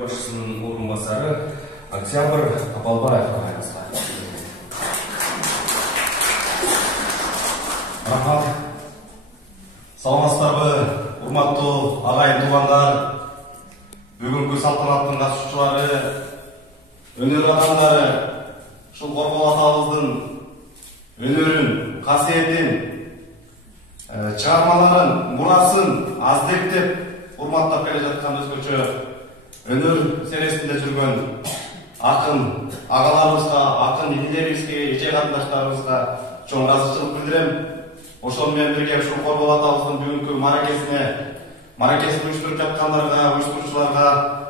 Başçısının orunbasары Октябрь Апалбаев ағайымызға. Рахмат. Саламатсыздарбы, урматтуу ағайын туғандар, бүгүнкү салтанаттын катышуучулары, өнөр адамдары, ушул Коргоо атабыздын өнөрүн, касиетин, чыгармаларын, мурасын аздектеп урматтап келе жаткан өзгөчө өнөр сересинде жүргөн акын агаларыбызга, акын инилерибизге, эже карындаштарыбызга чоң ыраазычылык билдирем. Ошол менен бирге ушул Коргоо атабыздын бүгүнкү мааракесин уюштуруп жаткандарга, уюштуруучуларга,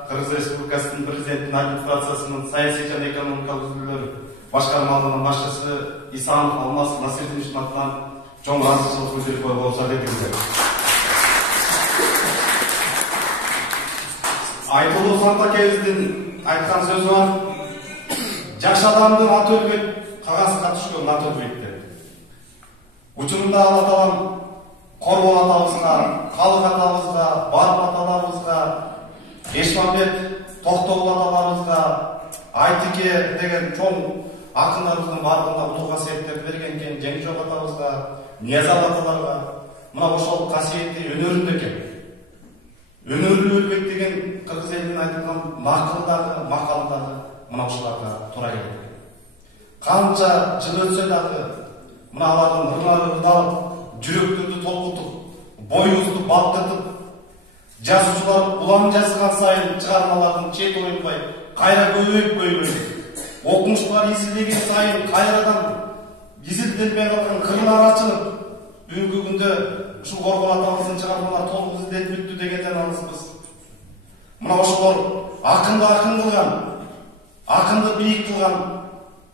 Кыргыз Республикасынын президенттин администрациясынын саясий жана экономикалык изилдөөлөр башкармалыгынын башчысы Исанов Алмаз Насирдиновичтин атынан чоң ыраазычылык билдирип койгонго уруксат этиңиздер. Айтылуу Сантакебиздин айткан сөзү бар. Жаш адамдын аты өлбөйт, кагазга түшкөн аты өлбөйт деп. Учурунда Алла таалам Коргоо атабызга, Калык атабызга, Барып аталарыбызга, Эшмамбет Токтогул аталарыбызга, Айтике деген чоң акындарыбыздын бардыгына улуу касиеттерди берген экен. Жеңишок атабызга, Ниязалы аталарга мына ошол касиети өнөрүндө экен. Өнөрүн өлбөйт деген кыргыз элинин айтылган макалдагы мына ушуларга туура келет. Канча жыл өтсө дагы мына алардын ырлары ырдалып, жүрөктөрдү толкутуп, боюңузду балкытып, жазуучулар улам жазган сайын чыгармалардын чети оюнбай, кайра көбөйүп, окумуштуулар изилдеген сайын кайрадан изилденбей калган кырлар ачылып, бүгүнкү күндө ушул Коргоо атабыздын чыгармалары толук изилденип бүттү дегенден алыспыз. Мына ошолор акынды акын кылган, акынды бийик кылган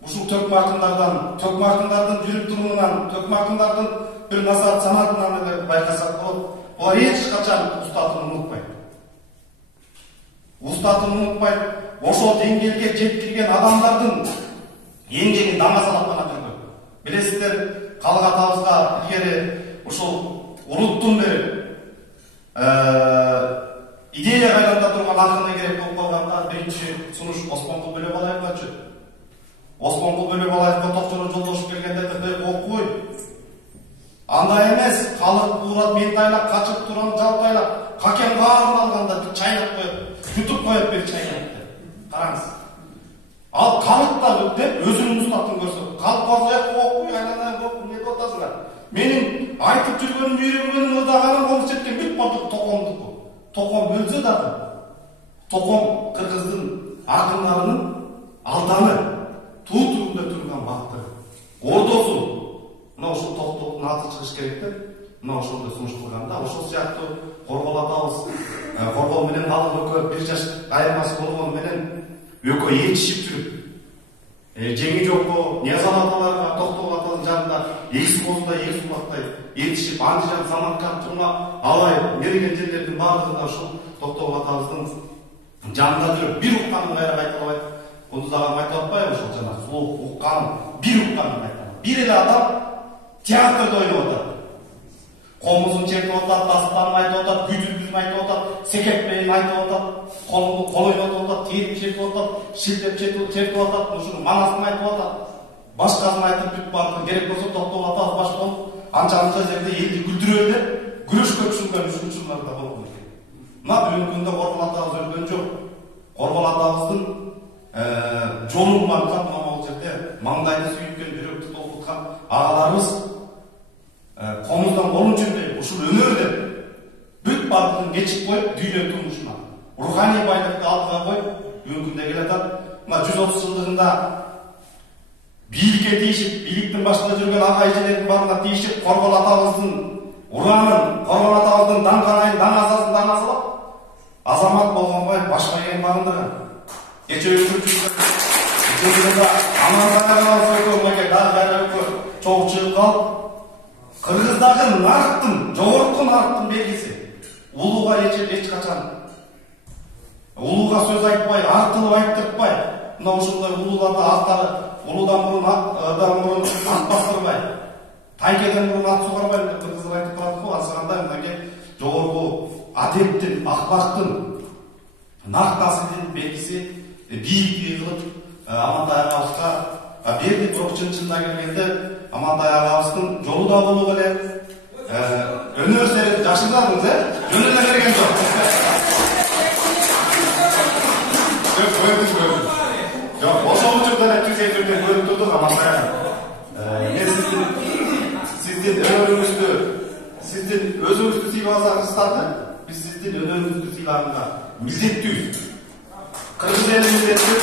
ушул төкмө акындардын жүрүп турумунан, төкмө акындардын бир насаат санатынан эле байкасак болот. Булар эч качан устатын унутпайт. Ошол деңгээлге жеткирген адамдардын эмгегин даңазалап гана жүргөн. Билесиздер, Калык атабызга илгери ушул уруттун берип идея кайланда турган акыны керек болуп калганда биринчи сунуш Осмонкул Бөлөбалаевга түшөт. Осмонкул Бөлөбалаевга Токчор жолдошуп келгенде окуй. Андай эмес, калык буурат мен тайлап качып турам жалтайлап, какем баарын алганда бир чайнап коюп, жутуп коюп бир чайнап. Караңыз. Ал калык да деп өзүнүн устатын көрсөт. Калык болсо окуй, айланайын окуй, эмне деп атасыңар? Менин айтып жүргөнүм, үйрөнгөнүм, ырдаганым болуп жеткен бүт болду токомдуку. Током өлсө дагы, током кыргыздын акындарынын алданы, туу түрүндө турган бактыры. Ордосу, мына ушул токтоктун аты чыгыш керек деп, мына ошондой сунуш кылганда, ошол сыяктуу Коргоо атабыз, Коргоо менен Калык экөө бир жаш айырмасы болгону менен экөө ээрчишип жүрүп, жеңи жокко Ниязалы аталарга, Токтогул атанын жанында эгиз козунда эгиз кулактай ээрчишип, Андижан, Самарканд, Турма, Алай мерген жерлердин бардыгында ушул Токтогул атабыздын жанында жүрүп, бир укканын кайра кайталабайт. Кундуз агам айтып атпайбы ошол жана сулуу укканын, бир укканын айтат. Бир эле адам театрда ойноп атат. Комузун чертип атат, дастанын айтып атат, күйдүргүзүн айтып атат, секеппейин айтып атат, кол ойнотуп атат, терип чертип атат, шилтеп чертип атат, ушуну манасын айтып атат. Башкасын айтып бүт бардыгы керек болсо Токтогул атабыз баш болуп, анча жерде элди күлдүрөлү деп күрөшкө түшүнгөн учурлар да болгон экен. Мына бүгүнкү күндө Коргоо атабыз өлгөн жок. Коргоо атабыздын жолун барган мына бул жерде маңдайды сүйүткөн, жүрөктү толкуткан агаларыбыз комуздан колун чүрбөй, ушул өнөр деп бүт бардыгын кечип коюп, дүйнө турмушуна руханий байлыкты алдыга коюп, бүгүнкү күндө келатат. Мына 130 жылдыгында бийликке тийишип, бийликтин башында жүргөн ага эжелердин баарына тийишип, Коргоо атабыздын уранын, Коргоо атабыздын даңканайын, даңазасын даңазалап, азамат болгонбай башка эген багындырган. Кече өкүрчүлөр амандагы чогуу чыгып калып, Кыргыздагы нарыктын, жогорку нарыктын белгиси. Улууга эч качан улууга сөз айтпай, артылып айттыртпай, мына ушундай улууларды аттары улуудан мурун ат бастырбай, тайкеден мурун ат сугарбай деп кыргыздар айтып турат го. Ансагандай мынакей жогорку адептин, ахлактын нақтасының белгісі биіктігі қылып Амантай ағабызға берді. Бірақ шынында келгенде Амантай ағабыздың жолы да болу келе өнер серіп жашындадыңыз, жөніне берген жоқ. Жоқ, осы ұмытшылдан әттіз етірден көріп тұрдық Амантай аға. Мен сіздің өнеріңізді, сіздің өзіңізді сыйласаңыздарда, біз сіздің өнеріңізді сыйлағанға милдеттейміз. Қырғыз еліміздегі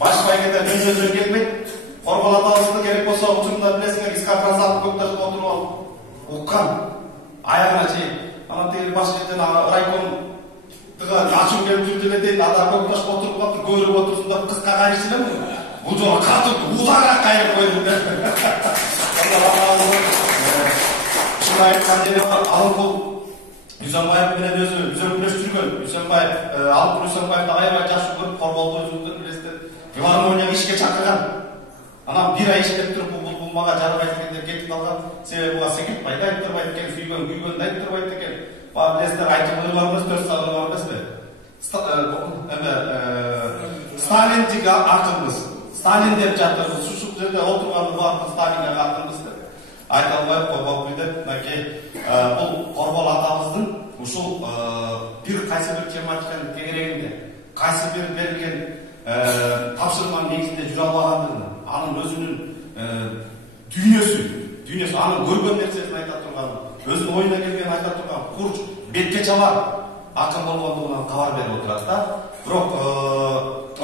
баш байгеде мен сөзбен келмейді. Қорғалатауызды керек болса, ұтымда білесіңер, искафрасы алып көкташып отырып алып, ұққан, аяғына шейін. Ана тегір баш кетен райком ашым келіп жүрділе дейін, ада көкташып отырып қалып, көріп отырсында қысқа қайыршылы ма? Бұл жолы қатып, ұзағырақ қайырып қойды. Шын айтқан жері бар, алып бұл Үсенбаев менен өзі үзем күреш жүрген. Үсенбаев, Алтын Үсенбаевты аябай жақсы көріп, Қорболды өзіңіздер білесіздер, филармонияға ішке шақырған. Анам бір ай іштеп тұрып, бұл маға жарабайды дегендер кетіп қалған. Себебі бұға секет пайда айттырбайды екен, сүйгенді айттырбайды екен. Ба білесіздер, айтып ойларымыз, 4 сағыр бар білесіздер. Сталиндік ақылымыз, Сталин деп жатырмыз, şu жерде отырғанды уақытта Сталинге ақылымыз деп. Айта алмайып қойбап білдеп, бұл Қорбол атамыздың ұшыл бір қайсы бір тематиканың тегерегінде, қайсы бір берілген тапсырманың негізінде жүре алғандығын, аның өзінің дүниесі, аның көрген нәрсесін айта тұрған, өзінің ойына келген айта тұрған, құрш, бетке чалар, ақын болғандығынан хабар беріп отырады да. Бірақ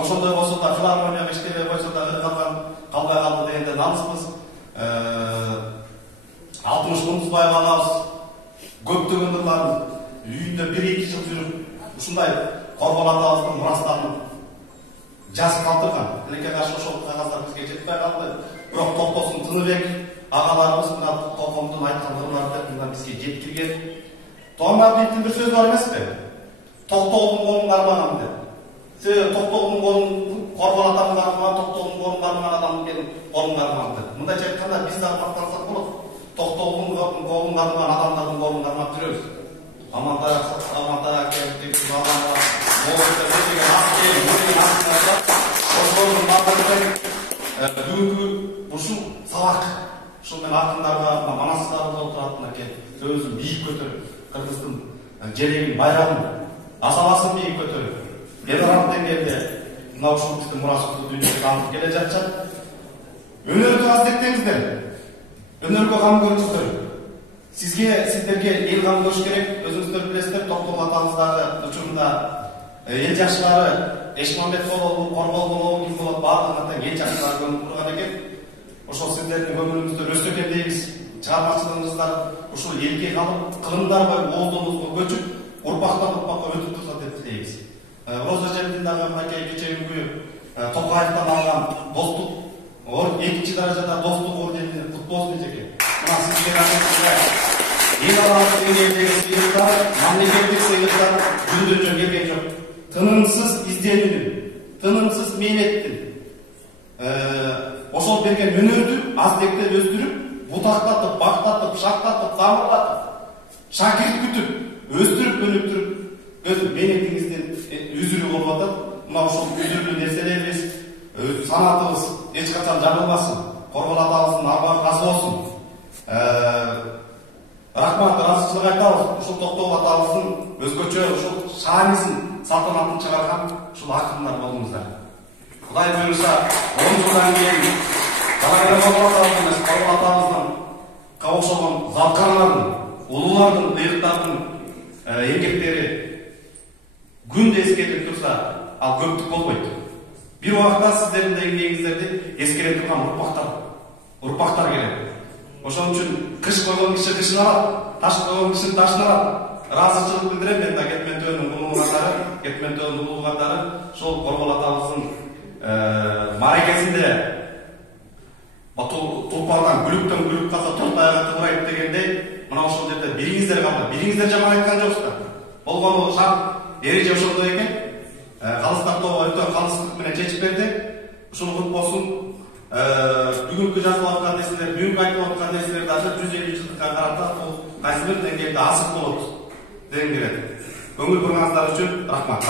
ошондай болса да, филармонияға іштебей қойса да, қалбай қалды дегенде намыспыз. Алтын Құндызбаев ағамыз көптеген жылдарын үйінде 1-2 жыл жүріп, ушундай Қорбол атамыздың мұрастарын жазып қалдырған. Тілекке қарсы ошол қағаздар бізге жетпей қалды. Бірақ Тоқтосын Тыныбек ағаларымыз мына Тоқомдың айтқан жырларды бізге жеткірген. Тоғмар дейтін бір сөз бар емес пе? Тоқтоғылдың қолын қармаған деп. Себебі Тоқтоғылдың қолын Қорбол атамыз қармаған, Тоқтоғылдың қолын қармаған адамның қолын қармаған деп. Мындайша айтқанда біз де мақтансақ болады. Тоқтоғылдың қолын қармаған адамдардың қолын қармап жүреміз. Амантай әкем, тексіз адамға, молында өтеген ақкел, өтеген ақындарда, осылардың бақырдың бүгінгі бұшыл сабақ. Шылмен ақындарға, манасыздарға отыратын әкел, сөзін биік көтеріп, Қырғыздың желегін, байрағын, асаласын биік көтеріп, Бедарап деңгейде мынау үшін біздің мұрасымызды дүниеге дамытып келе жатса, өнерді аздектеңіздер, өнерге қам көріңіздер. Сіздерге ел қам көріш керек, өзіңіздер білесіздер, Тоқтол атамыздағы ұшырында ел жақшылары, Ешмамбет болуы, Қорбол болуы, кім болады, барлығын ел жақшылары көңіл тұрған екен. Ошол сіздердің көңіліңізді өстөкен дейміз, шығармашылығыңыздар, ошол елге қалып, қылымдар бай, оғылыңызға көчіп, ұрпақтан ұрпаққа өтіп тұрса деп тілейміз. Роза Жәрдиндағы Макей кечегі күні Тоқаевтан алған достық, екінші даражада достық орденіне құт болсын екен. Мына сізге рахметсіздер, ел аралық деңгейдегі сыйлықтар, мемлекеттік сыйлықтар күнден жөн келген жоқ. Тынымсыз ізденудің, тынымсыз мейнеттің, ошол берген өнерді аздекте өздіріп, бұтақтатып, бақтатып, шақтатып, тамырлатып, шакирт күтіп, өздіріп, өніктіріп, өз мейнетіңізден үзірі болып атады. Мына ошол үзірлі нәрселеріміз, санатымыз ешқашан жабылмасын. Қорбол атамыздың арманы разы болсын. Рахмат, разышылық айтабыз. Ушул Тоқтол атамыздың өзгөчө ушул шаанизин, салтанатын чыгарган ушул акындар болуңуздар. Кудай буйруса, 10 жылдан кийин Қорбол атамыздың кабошогон залкарлардын, улуулардын, ыйыктардын эмгектери күндө эскерилип турса, ал көптүк болбойт. Bir вакытта сиздердин эмгегиңиздерди эскере турган урпактар керек. Ошон үчүн кыш койгон киши кышын алат, таш койгон киши ташын алат. Ыраазычылык билдирем мен да Кетментөөнүн улуу катары ошол Қорбол атабыздын мааракесинде тулпардан күлүктөн күлүп калса 4 аяга тыбырайт дегендей, мына ошол жерде бириңиздер калды. Бириңиздер жаман айткан жоксуздар. Болгону шарт эреже ошондой экен. Калыстактоо өтө калыстык менен чечип берди. Ушул кут болсун. Бүгүнкү жазылып аткан нерселер, бүгүнкү айтылып аткан нерселер даже 150 жылдыкка карата бул кайсы бир деңгээлде асык болот. тең келет. Көңіл бұрғаныздар үшін рахмат.